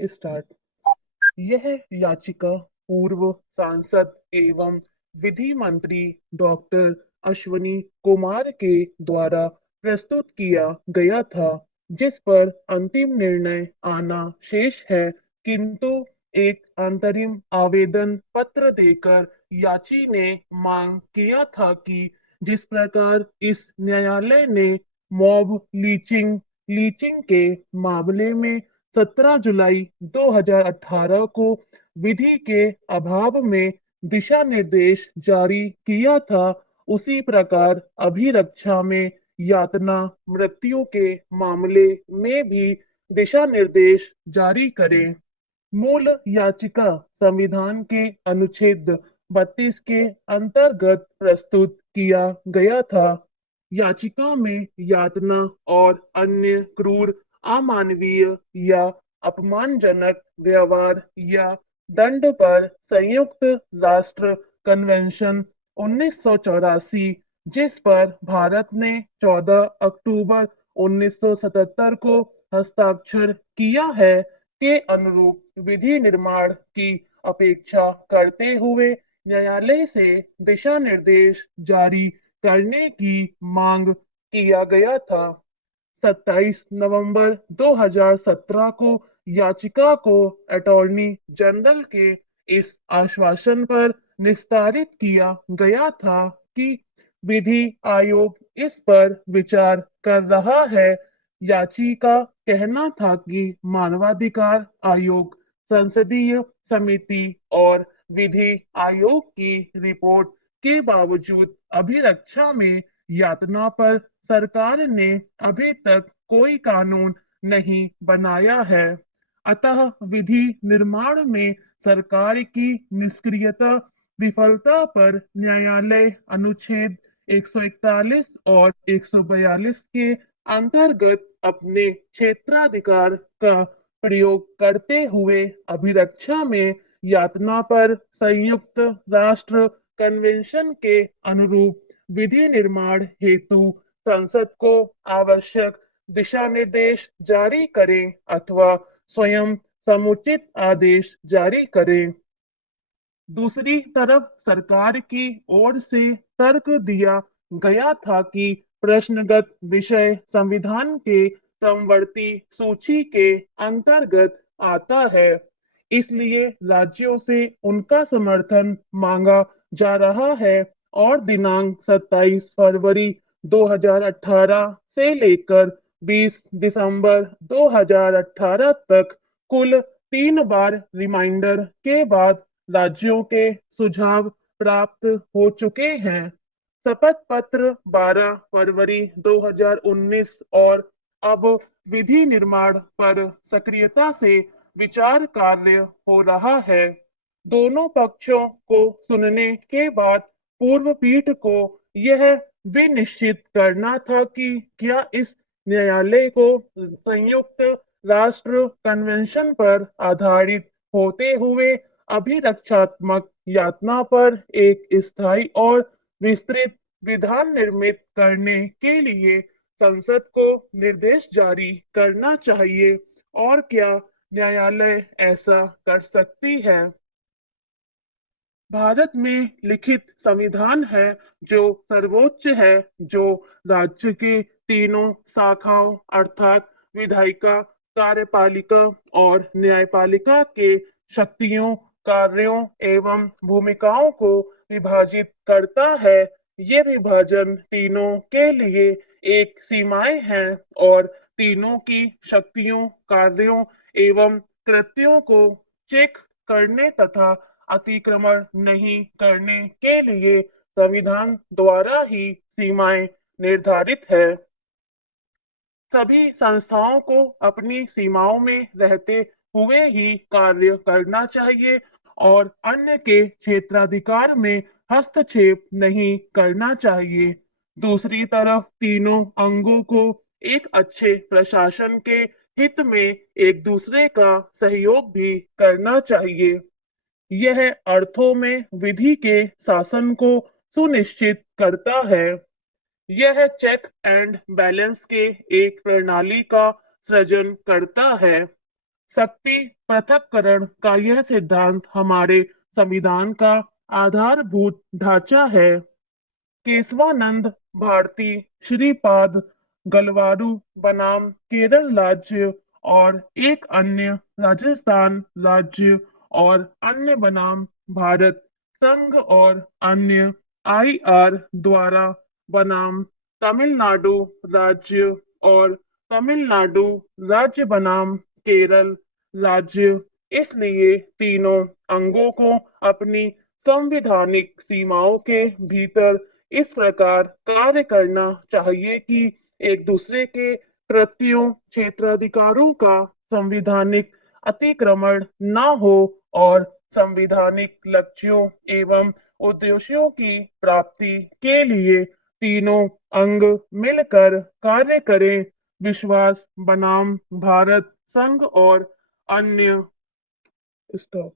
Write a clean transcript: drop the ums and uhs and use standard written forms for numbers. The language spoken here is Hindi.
स्टार्ट। यह याचिका पूर्व सांसद एवं विधि मंत्री डॉक्टर अश्विनी कुमार के द्वारा प्रस्तुत किया गया था, जिस पर अंतिम निर्णय आना शेष है। किंतु एक अंतरिम आवेदन पत्र देकर याची ने मांग किया था कि जिस प्रकार इस न्यायालय ने मॉब लीचिंग के मामले में 17 जुलाई 2018 को विधि के अभाव में दिशा निर्देश जारी किया था, उसी प्रकार अभिरक्षा में यातना मृत्यु के मामले में भी दिशा निर्देश जारी करें। मूल याचिका संविधान के अनुच्छेद 32 के अंतर्गत प्रस्तुत किया गया था। याचिका में यातना और अन्य क्रूर, अमानवीय या अपमानजनक व्यवहार या दंड पर संयुक्त राष्ट्र कन्वेंशन 1984, जिस पर भारत ने 14 अक्टूबर 1977 को हस्ताक्षर किया है, के अनुरूप विधि निर्माण की अपेक्षा करते हुए न्यायालय से दिशा निर्देश जारी करने की मांग किया गया था। 27 नवंबर 2017 को याचिका को अटॉर्नी जनरल के इस आश्वासन पर निस्तारित किया गया था कि विधि आयोग इस पर विचार कर रहा है। याची का कहना था कि मानवाधिकार आयोग, संसदीय समिति और विधि आयोग की रिपोर्ट के बावजूद अभिरक्षा में यातना पर सरकार ने अभी तक कोई कानून नहीं बनाया है। अतः विधि निर्माण में सरकार की निष्क्रियता, विफलता पर न्यायालय अनुच्छेद 141 और 142 के अंतर्गत अपने क्षेत्राधिकार का प्रयोग करते हुए अभिरक्षा में यातना पर संयुक्त राष्ट्र कन्वेंशन के अनुरूप विधि निर्माण हेतु संसद को आवश्यक दिशा निर्देश जारी करें अथवा स्वयं समुचित आदेश जारी करें। दूसरी तरफ सरकार की ओर से तर्क दिया गया था कि प्रश्नगत विषय संविधान के समवर्ती सूची के अंतर्गत आता है, इसलिए राज्यों से उनका समर्थन मांगा जा रहा है और दिनांक 27 फरवरी 2018 से लेकर 20 दिसंबर 2018 तक कुल 3 बार रिमाइंडर के बाद राज्यों के सुझाव प्राप्त हो चुके हैं। शपथ पत्र 12 फरवरी 2019 और अब विधि निर्माण पर सक्रियता से विचार कार्य हो रहा है। दोनों पक्षों को सुनने के बाद पूर्व पीठ को यह विनिश्चित करना था कि क्या इस न्यायालय को संयुक्त राष्ट्र कन्वेंशन पर आधारित होते हुए अभिरक्षात्मक यातना पर एक स्थायी और विस्तृत विधान निर्मित करने के लिए संसद को निर्देश जारी करना चाहिए और क्या न्यायालय ऐसा कर सकती है। भारत में लिखित संविधान है जो सर्वोच्च है, जो राज्य के तीनों शाखाओं अर्थात विधायिका, कार्यपालिका और न्यायपालिका के शक्तियों, कार्यों एवं भूमिकाओं को विभाजित करता है। ये विभाजन तीनों के लिए एक सीमाएं हैं और तीनों की शक्तियों, कार्यों एवं कृत्यों को चेक करने तथा अतिक्रमण नहीं करने के लिए संविधान द्वारा ही सीमाएं निर्धारित है। सभी संस्थाओं को अपनी सीमाओं में रहते हुए ही कार्य करना चाहिए और अन्य के क्षेत्राधिकार में हस्तक्षेप नहीं करना चाहिए। दूसरी तरफ तीनों अंगों को एक अच्छे प्रशासन के हित में एक दूसरे का सहयोग भी करना चाहिए। यह अर्थों में विधि के शासन को सुनिश्चित करता है। यह चेक एंड बैलेंस के एक प्रणाली का सृजन करता है। शक्ति पृथक्करण का यह सिद्धांत हमारे संविधान का आधारभूत ढांचा है। केशवानंद भारती श्रीपाद गलवारू बनाम केरल राज्य और एक अन्य राजस्थान राज्य और अन्य बनाम भारत संघ और अन्य आईआर द्वारा बनाम तमिलनाडु राज्य और तमिलनाडु राज्य बनाम केरल राज्य। इसलिए तीनों अंगों को अपनी संवैधानिक सीमाओं के भीतर इस प्रकार कार्य करना चाहिए कि एक दूसरे के कृत्यों क्षेत्राधिकारों का संवैधानिक अतिक्रमण न हो और संवैधानिक लक्ष्यों एवं उद्देश्यों की प्राप्ति के लिए तीनों अंग मिलकर कार्य करें। विश्वास बनाम भारत संघ और अन्य। स्टॉप।